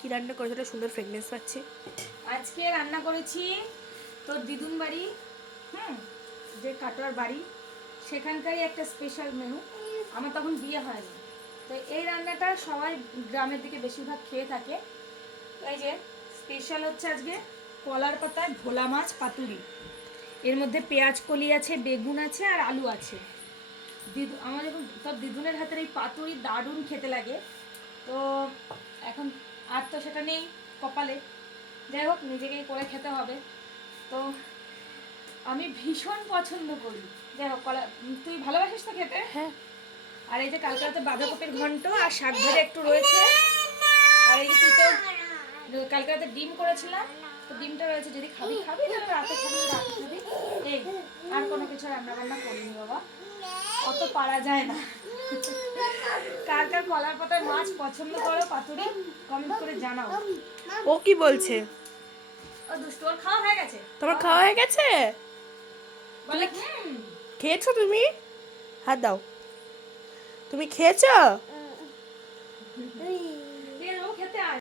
কি রান্না করেছো? একটা সুন্দর ফ্রেগনেন্স পাচ্ছি। আজকে রান্না করেছি তোর দিদুন বাড়ি, যে কাটোয়ার বাড়ি, সেখানকারই একটা স্পেশাল মেনু। আমার তখন বিয়ে হয়নি, তো এই রান্নাটা সবাই গ্রামের দিকে বেশিরভাগ খেয়ে থাকে। তো এই যে স্পেশাল হচ্ছে আজকে কলার পাতায় ভোলা মাছ পাতুরি। এর মধ্যে পেঁয়াজ কলি আছে, বেগুন আছে আর আলু আছে। আমার যখন তোর দিদুনের হাতের এই পাতুরি দারুণ খেতে লাগে। তো এখন আর তো সেটা নেই কপালে, যাই হোক নিজেকেই করে খেতে হবে। তো আমি ভীষণ পছন্দ করি। যাই হোক তুই ভালোবাসিস তো খেতে? হ্যাঁ। আর এই যে কালকে রাতে বাঁধাকপির ঘন্ট আর শাক ভাজা একটু রয়েছে। আর এই যে তুই তো কালকে রাতে ডিম করেছিলাম, তো ডিমটা রয়েছে, যদি খাবি খাবি, তাহলে রাতে খাবি রাতে খাবি। এই আর কোনো কিছু রান্না বান্না করিনি বাবা, অত পারা যায় না। কার কার কলার পাতায় মাছ পছন্দ করো পাতুরি কমেন্ট করে জানাও। ও কি বলছে? ও দুষ্টু, ওর খাওয়া হয়ে গেছে। তোমার খাওয়া হয়ে গেছে? বলে খেয়েছো তুমি? হাত দাও। তুমি খেয়েছো?